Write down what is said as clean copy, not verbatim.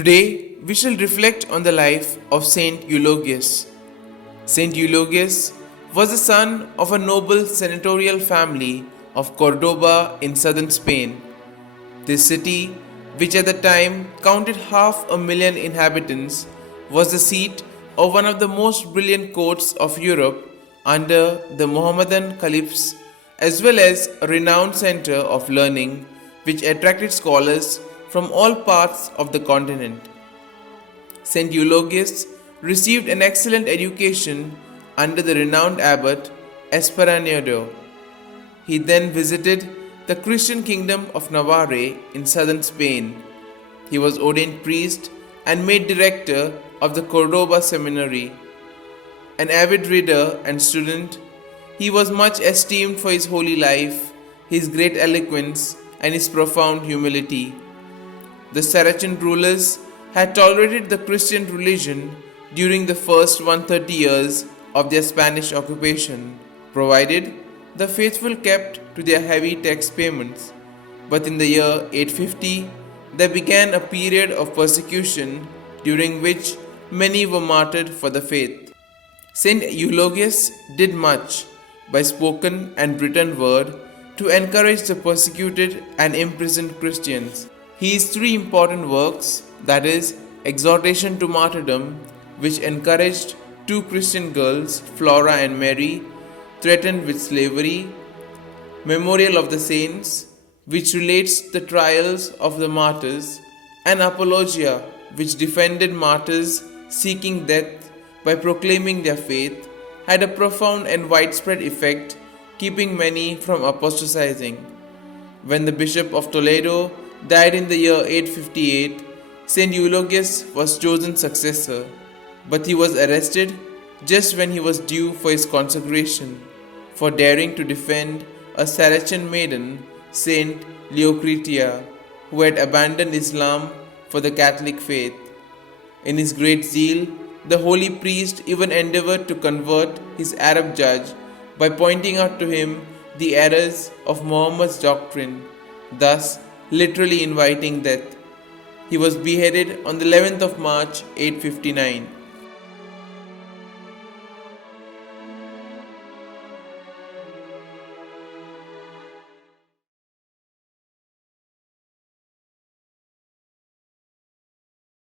Today, we shall reflect on the life of Saint Eulogius. Saint Eulogius was the son of a noble senatorial family of Cordoba in southern Spain. This city, which at the time counted 500,000 inhabitants, was the seat of one of the most brilliant courts of Europe under the Mohammedan caliphs, as well as a renowned center of learning which attracted scholars from all parts of the continent. St. Eulogius received an excellent education under the renowned abbot Esperanito. He then visited the Christian kingdom of Navarre in southern Spain. He was ordained priest and made director of the Cordoba Seminary. An avid reader and student, he was much esteemed for his holy life, his great eloquence, and his profound humility. The Saracen rulers had tolerated the Christian religion during the first 130 years of their Spanish occupation, provided the faithful kept to their heavy tax payments. But in the year 850, there began a period of persecution during which many were martyred for the faith. Saint Eulogius did much by spoken and written word to encourage the persecuted and imprisoned Christians. His three important works, that is, Exhortation to Martyrdom, which encouraged two Christian girls, Flora and Mary, threatened with slavery, Memorial of the Saints, which relates the trials of the martyrs, and Apologia, which defended martyrs seeking death by proclaiming their faith, had a profound and widespread effect, keeping many from apostatizing. When the Bishop of Toledo died in the year 858, St. Eulogius was chosen successor, but he was arrested just when he was due for his consecration for daring to defend a Saracen maiden, Saint Leocretia, who had abandoned Islam for the Catholic faith. In his great zeal, the holy priest even endeavored to convert his Arab judge by pointing out to him the errors of Muhammad's doctrine, thus literally inviting death. He was beheaded on the 11th of March 859.